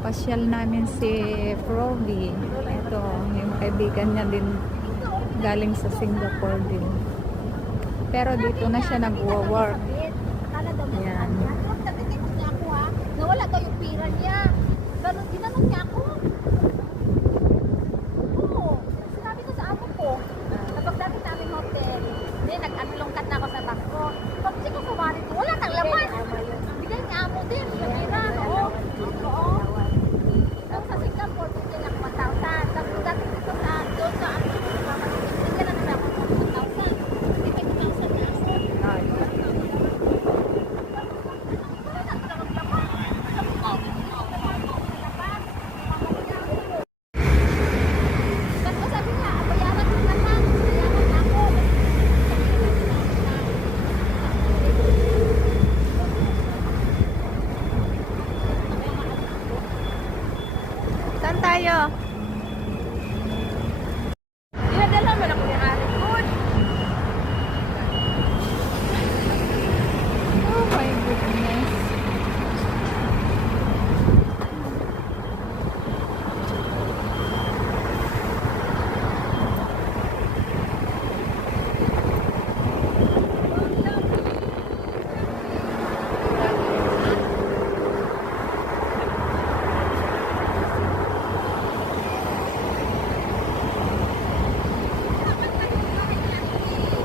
Napasyal namin si Provi. Ito, yung kaibigan niya din galing sa Singapore din. Pero dito na siya nagwo-work. Yan. Nawala daw yung pira niya. Ganun, ginanong niya ako. Oo. Sinabi ko sa amo ko. Kapag dati namin hotel, hindi, nag-anulongkat na ako sa bangko. Pag ko kumari ko, wala nang laman. Bigay niya amo din. Yung pira, oo. Oo. Tapos sa Singapore, bigyan ako 1,000. Tapos dati dito sa, doon sa, bigyan na nila ako 1,000. Bigyan 2,000 na ako. Saan tayo? Dinadala mo na ko yung aling good. Oh my goodness.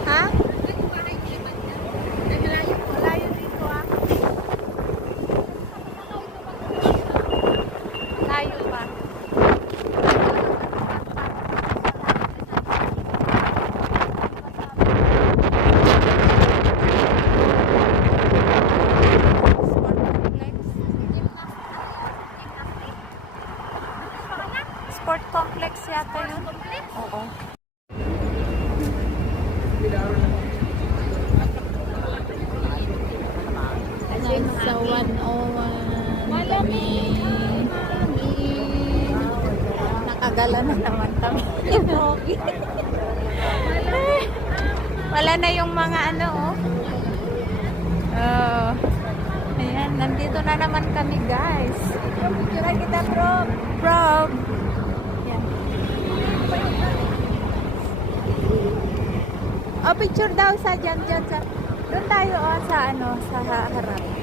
Ha? Malayo dito ah. Layo pa. Sport complex yata yun. Oo. Nasa 101 kami. Nakagala na naman kami. Wala na yung mga ano oh. Oh. Ayan, nandito na naman kami guys. Picture kita bro. Bro. Ayan. Oh, picture daw sa dyan sa doon tayo oh, sa ano sa harap.